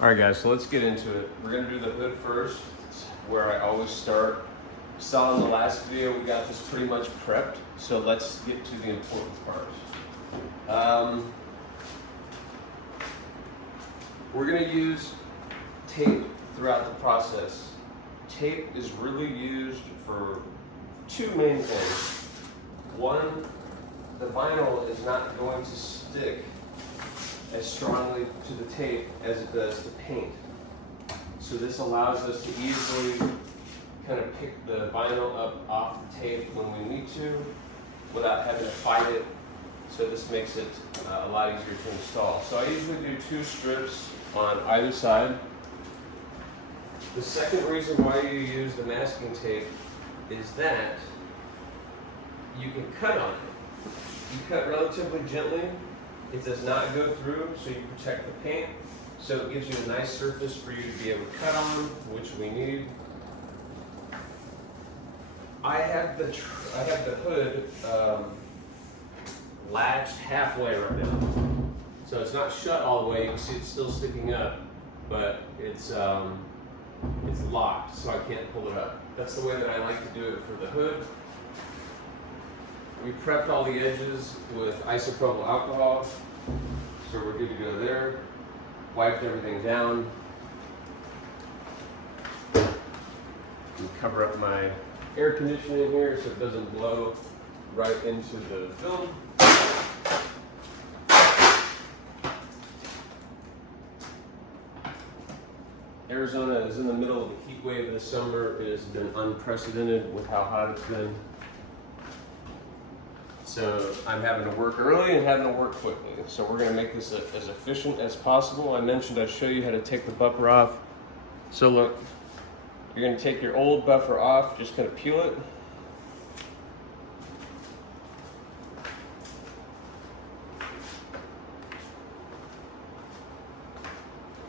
All right, guys, so let's get into it. We're gonna do the hood first, where I always start. You saw in the last video, we got this pretty much prepped, so let's get to the important parts. We're gonna use tape throughout the process. Tape is really used for two main things. One, the vinyl is not going to stick as strongly to the tape as it does to paint. So this allows us to easily kind of pick the vinyl up off the tape when we need to without having to fight it. So this makes it a lot easier to install. So I usually do 2 strips on either side. The second reason why you use the masking tape is that you can cut on it. You cut relatively gently. It does not go through, so you protect the paint. So it gives you a nice surface for you to be able to cut on, which we need. I have the hood latched halfway right now. So it's not shut all the way. You can see it's still sticking up, but it's locked, so I can't pull it up. That's the way that I like to do it for the hood. We prepped all the edges with isopropyl alcohol, so we're good to go there. Wiped everything down. And cover up my air conditioning here so it doesn't blow right into the film. Arizona is in the middle of the heat wave this summer. It has been unprecedented with how hot it's been. So I'm having to work early and having to work quickly. So we're gonna make this as efficient as possible. I mentioned I'd show you how to take the buffer off. So look, you're gonna take your old buffer off, just gonna peel it.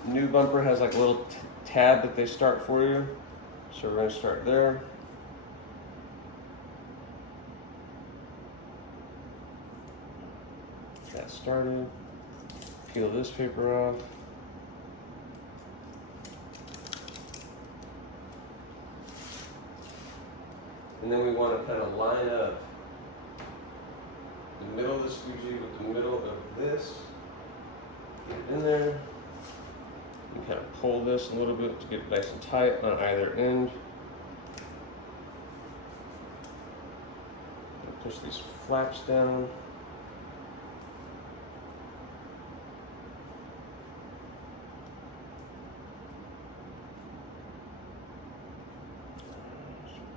New bumper has like a little tab that they start for you. So we're gonna start there. Got started. Peel this paper off. And then we want to kind of line up the middle of the squeegee with the middle of this. Get it in there. And kind of pull this a little bit to get it nice and tight on either end. And push these flaps down.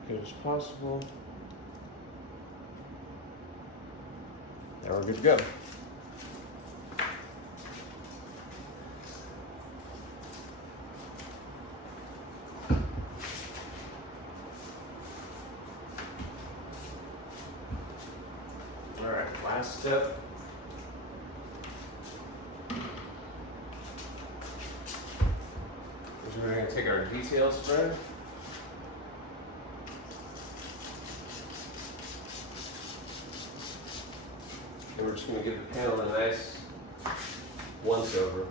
Good as possible. Now we're good to go. All right, last step. We're going to take our detail spray. And we're just going to give the panel a nice once over.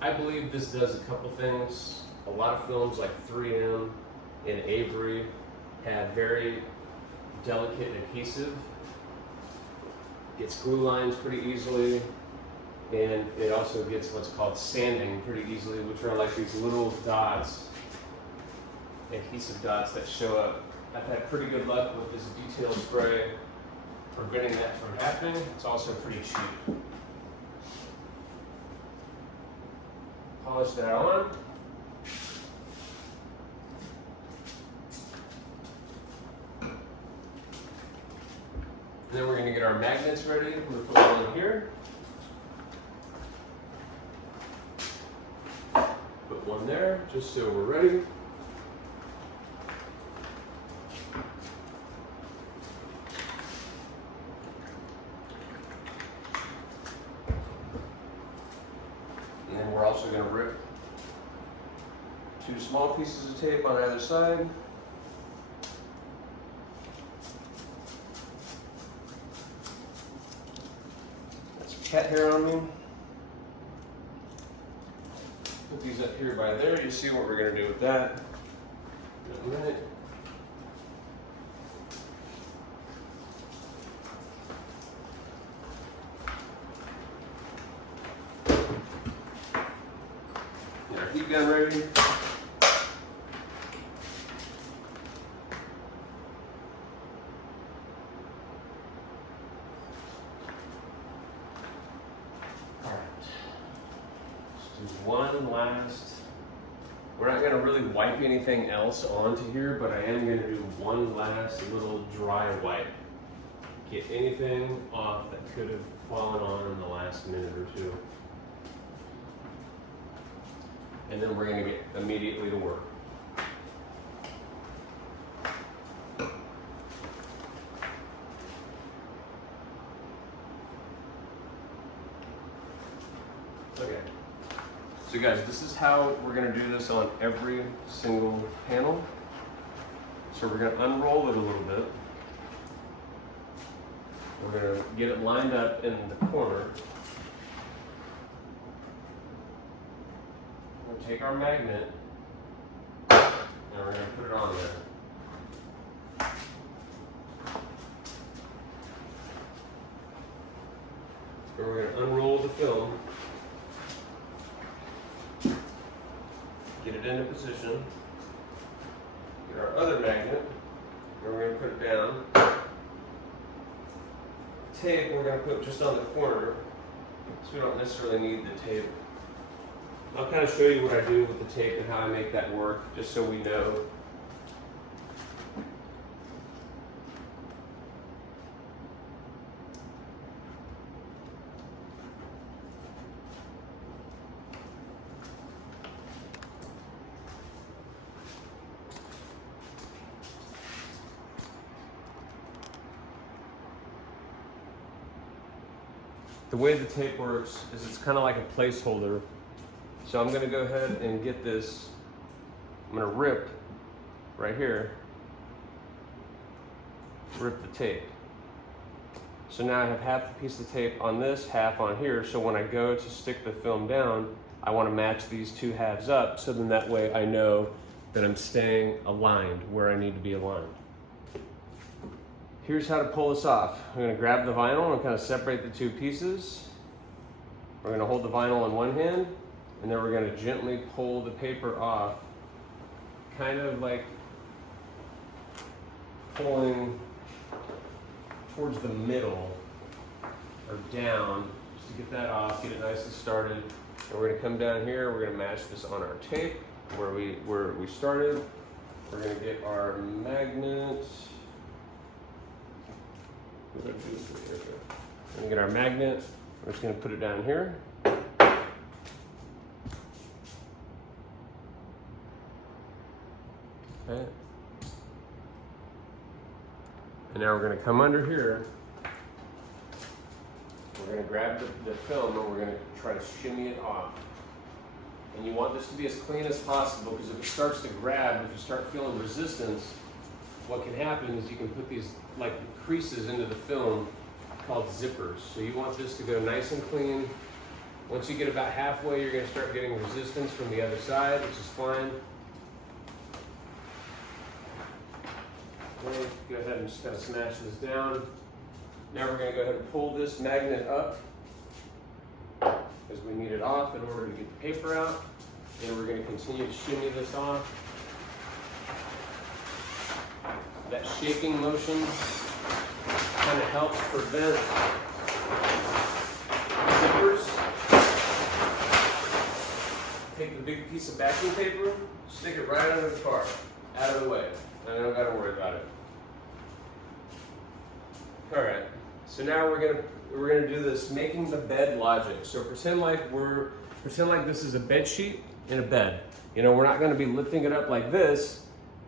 I believe this does a couple things. A lot of films like 3M and Avery have very delicate adhesive. Gets glue lines pretty easily, and it also gets what's called sanding pretty easily, which are like these little dots, adhesive dots that show up. I've had pretty good luck with this detail spray preventing that from happening. It's also pretty cheap. Polish that on. And then we're going to get our magnets ready. We're going to put one in here. Put one there, just so we're ready. And then we're also going to rip 2 small pieces of tape on either side. cat hair on me. Put these up here by there. You see what we're gonna do with that in a minute. Get our heat gun ready. One last, we're not going to really wipe anything else onto here, but I am going to do one last little dry wipe. Get anything off that could have fallen on in the last minute or two. And then we're going to get immediately to work. Okay. So guys, this is how we're gonna do this on every single panel. So we're gonna unroll it a little bit. We're gonna get it lined up in the corner. We're gonna take our magnet and we're gonna put it on there. And we're gonna unroll the film. Get it into position. Get our other magnet, and we're going to put it down. Tape we're going to put just on the corner, so we don't necessarily need the tape. I'll kind of show you what I do with the tape and how I make that work, just so we know. The way the tape works is it's kind of like a placeholder. So I'm going to go ahead and get this, I'm going to rip right here, rip the tape. So now I have half the piece of tape on this, half on here, so when I go to stick the film down, I want to match these two halves up, so then that way I know that I'm staying aligned where I need to be aligned. Here's how to pull this off. I'm going to grab the vinyl and kind of separate the two pieces. We're going to hold the vinyl in one hand, and then we're going to gently pull the paper off, kind of like pulling towards the middle or down, just to get that off, get it nice and started. And we're going to come down here, we're going to match this on our tape where we started. We're going to get our magnet. We're going to get our magnet. We're just going to put it down here. Okay. And now we're going to come under here. We're going to grab the film and we're going to try to shimmy it off. And you want this to be as clean as possible, because if it starts to grab, if you start feeling resistance, what can happen is you can put these like creases into the film called zippers. So you want this to go nice and clean. Once you get about halfway, you're going to start getting resistance from the other side, which is fine. Okay, go ahead and just kind of smash this down. Now we're going to go ahead and pull this magnet up, because we need it off in order to get the paper out. And we're going to continue to shimmy this off. That shaking motion kind of helps prevent zippers. Take the big piece of backing paper, stick it right under the car, out of the way. I don't got to worry about it. All right. So now we're gonna do this making the bed logic. So pretend like this is a bed sheet in a bed. You know, we're not going to be lifting it up like this,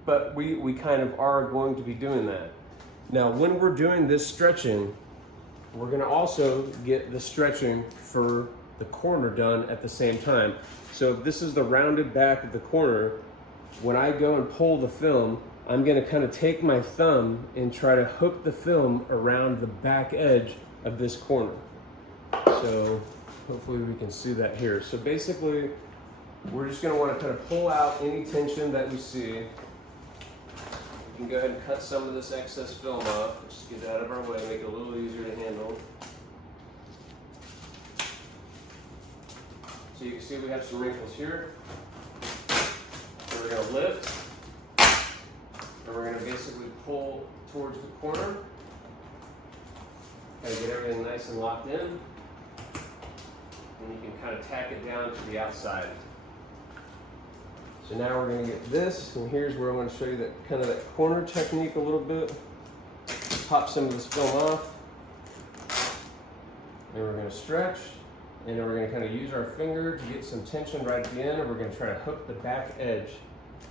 but we kind of are going to be doing that. Now, when we're doing this stretching, we're going to also get the stretching for the corner done at the same time. So if this is the rounded back of the corner, when I go and pull the film, I'm going to kind of take my thumb and try to hook the film around the back edge of this corner. So hopefully we can see that here. So basically, we're just going to want to kind of pull out any tension that we see. We can go ahead and cut some of this excess film off. Just get it out of our way, make it a little easier to handle. So you can see we have some wrinkles here. So we're going to lift, and we're going to basically pull towards the corner. Kind of get everything nice and locked in. And you can kind of tack it down to the outside. So now we're going to get this, and here's where I'm going to show you that kind of that corner technique a little bit. Pop some of this film off, and we're going to stretch, and then we're going to kind of use our finger to get some tension right at the end, and we're going to try to hook the back edge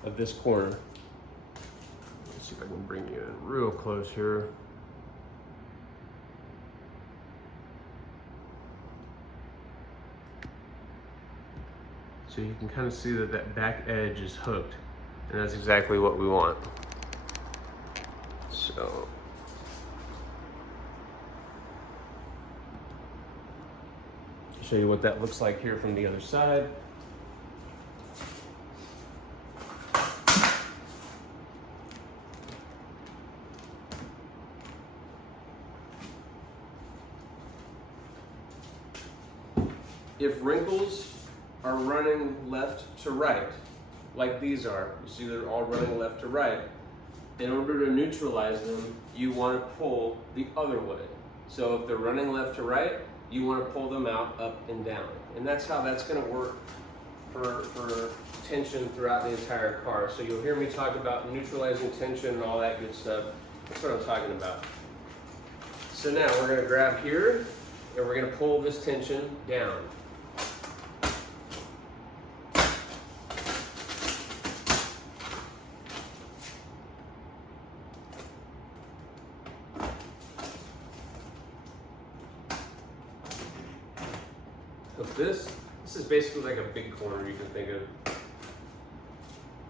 of this corner. Let's see if I can bring you in real close here. So you can kind of see that that back edge is hooked, and that's exactly what we want. So I'll show you what that looks like here from the other side. If wrinkles are running left to right, like these are, you see they're all running left to right, in order to neutralize them, you want to pull the other way. So if they're running left to right, you want to pull them out up and down. And that's how that's going to work for tension throughout the entire car. So you'll hear me talk about neutralizing tension and all that good stuff. That's what I'm talking about. So now we're going to grab here, and we're going to pull this tension down. This is basically like a big corner you can think of.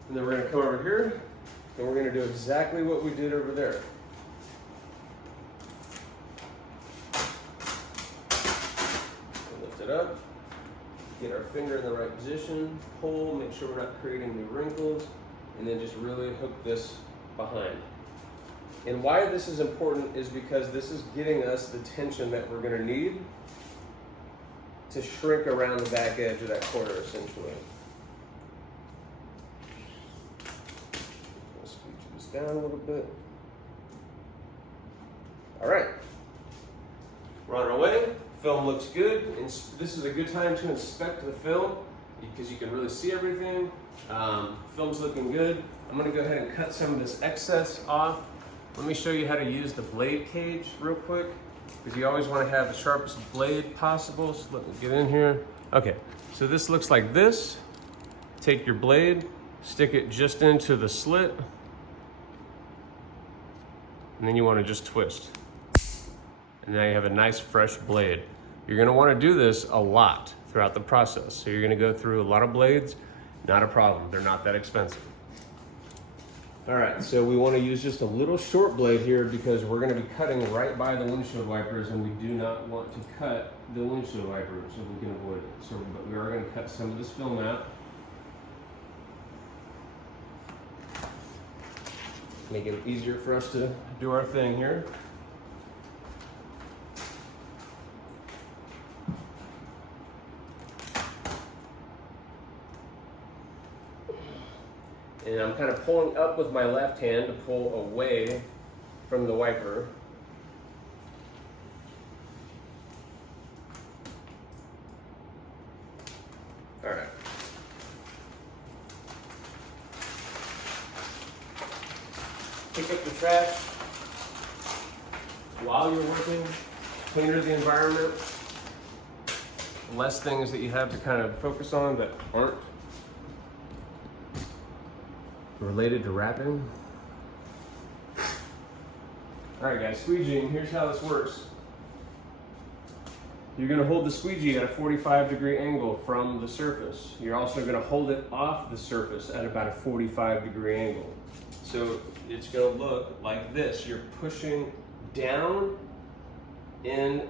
And then we're going to come over here, and we're going to do exactly what we did over there. Lift it up, get our finger in the right position, pull, make sure we're not creating new wrinkles, and then just really hook this behind. And why this is important is because this is getting us the tension that we're going to need to shrink around the back edge of that corner, essentially. Let's scoot this down a little bit. All right, we're on our way. Film looks good, and this is a good time to inspect the film because you can really see everything. Film's looking good. I'm gonna go ahead and cut some of this excess off. Let me show you how to use the blade cage real quick, because you always want to have the sharpest blade possible. So let me get in here. Okay, so this looks like this. Take your blade, stick it just into the slit, and then you want to just twist. And now you have a nice fresh blade. You're going to want to do this a lot throughout the process. So you're going to go through a lot of blades, not a problem. They're not that expensive. All right, so we want to use just a little short blade here because we're going to be cutting right by the windshield wipers, and we do not want to cut the windshield wipers so we can avoid it. So, but we are going to cut some of this film out. Make it easier for us to do our thing here. And I'm kind of pulling up with my left hand to pull away from the wiper. All right. Pick up the trash while you're working. Cleaner the environment. Less things that you have to kind of focus on that aren't related to wrapping. All right guys, squeegeeing, here's how this works. You're gonna hold the squeegee at a 45-degree angle from the surface. You're also gonna hold it off the surface at about a 45-degree angle. So it's gonna look like this. You're pushing down in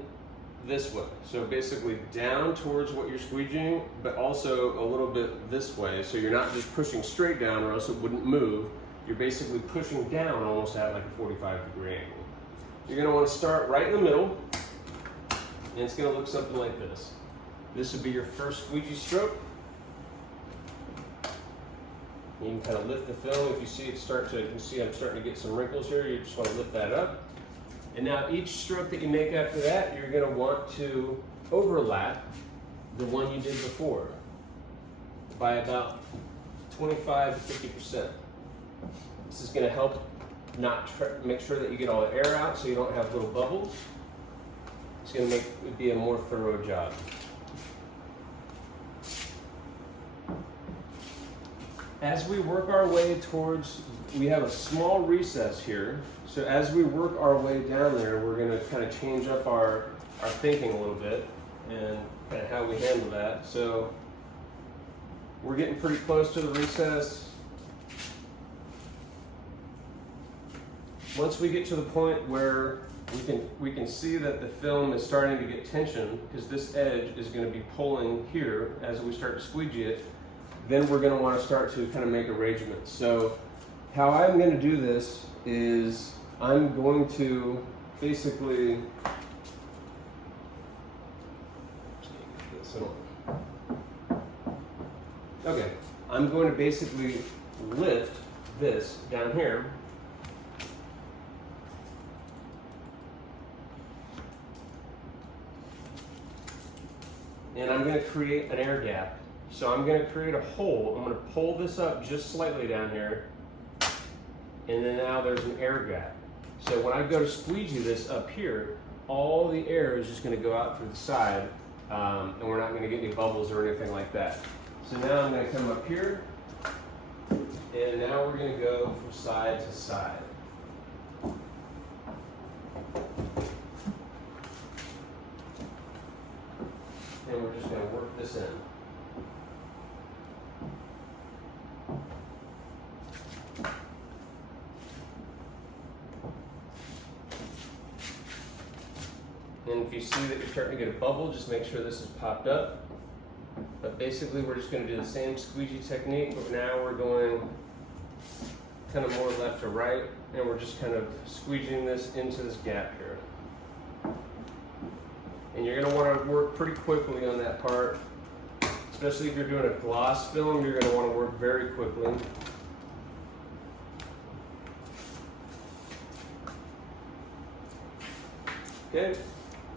this way. So basically down towards what you're squeegeeing, but also a little bit this way. So you're not just pushing straight down or else it wouldn't move. You're basically pushing down almost at like a 45-degree angle. You're gonna wanna start right in the middle, and it's gonna look something like this. This would be your first squeegee stroke. You can kind of lift the film. If you see it start to, you can see I'm starting to get some wrinkles here. You just want to lift that up. And now each stroke that you make after that, you're going to want to overlap the one you did before by about 25 to 50%. This is going to help make sure that you get all the air out so you don't have little bubbles. It's going to make it be a more thorough job. As we work our way towards, we have a small recess here. So as we work our way down there, we're going to kind of change up our thinking a little bit and kind of how we handle that. So we're getting pretty close to the recess. Once we get to the point where we can see that the film is starting to get tension, because this edge is going to be pulling here as we start to squeegee it, then we're going to want to start to kind of make arrangements. So how I'm going to do this is I'm going to basically, okay, I'm going to basically lift this down here. And I'm going to create an air gap. So I'm going to create a hole. I'm going to pull this up just slightly down here. And then now there's an air gap. So when I go to squeegee this up here, all the air is just going to go out through the side, and we're not going to get any bubbles or anything like that. So now I'm going to come up here, and now we're going to go from side to side. And we're just going to work this in. And if you see that you're starting to get a bubble, just make sure this is popped up. But basically we're just going to do the same squeegee technique, but now we're going kind of more left to right, and we're just kind of squeegeeing this into this gap here. And you're going to want to work pretty quickly on that part, especially if you're doing a gloss film. You're going to want to work very quickly. Okay,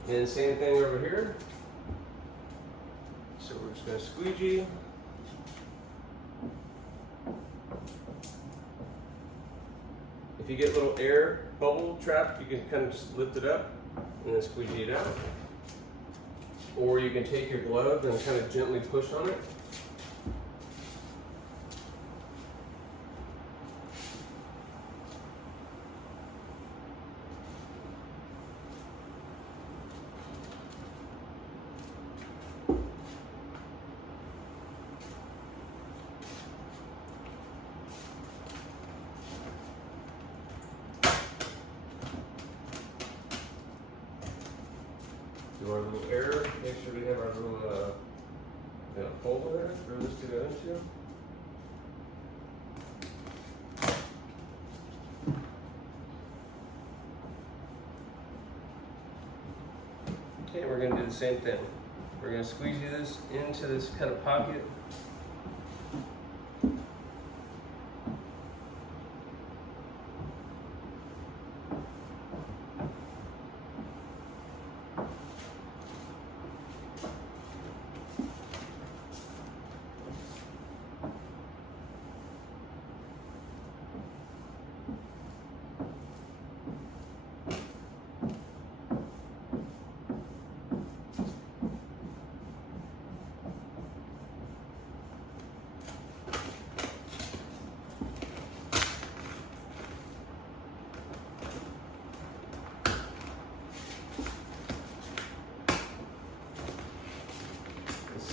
and same thing over here. So we're just going to squeegee. If you get a little air bubble trapped, you can kind of just lift it up and then squeegee it out. Or you can take your glove and kind of gently push on it. Do our little air, make sure we have our little hole there for this to go into. Okay, we're going to do the same thing. We're going to squeegee this into this kind of pocket.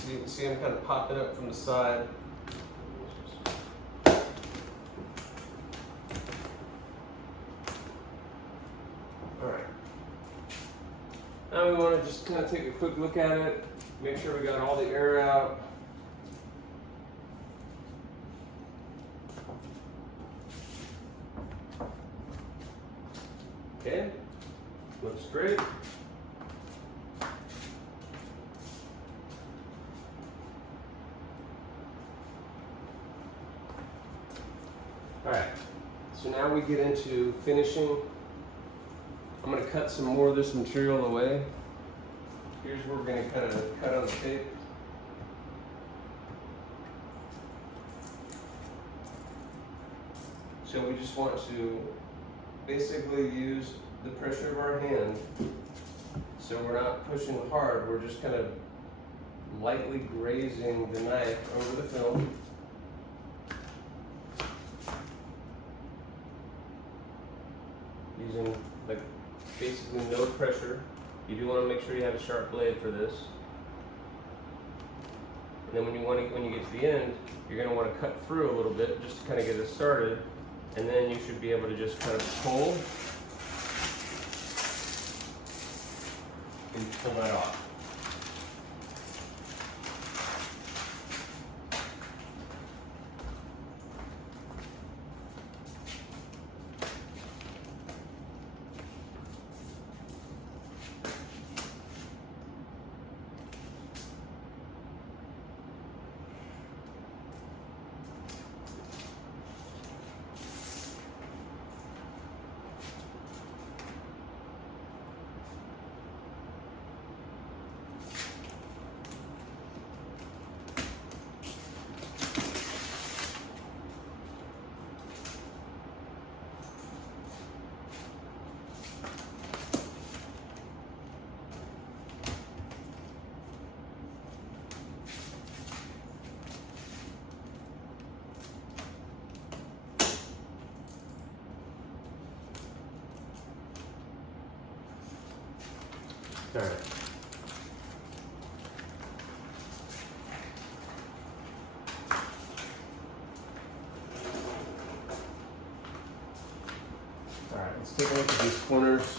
You can see them kind of popping up from the side. All right. Now we want to just kind of take a quick look at it, make sure we got all the air out. Okay, looks great. All right, so now we get into finishing. I'm going to cut some more of this material away. Here's where we're going to kind of cut on the tape. So we just want to basically use the pressure of our hand. So we're not pushing hard, we're just kind of lightly grazing the knife over the film. Using like basically no pressure. You do want to make sure you have a sharp blade for this. And then when you get to the end, you're going to want to cut through a little bit just to kind of get it started. And then you should be able to just kind of pull and pull that off. All right. All right, let's take a look at these corners.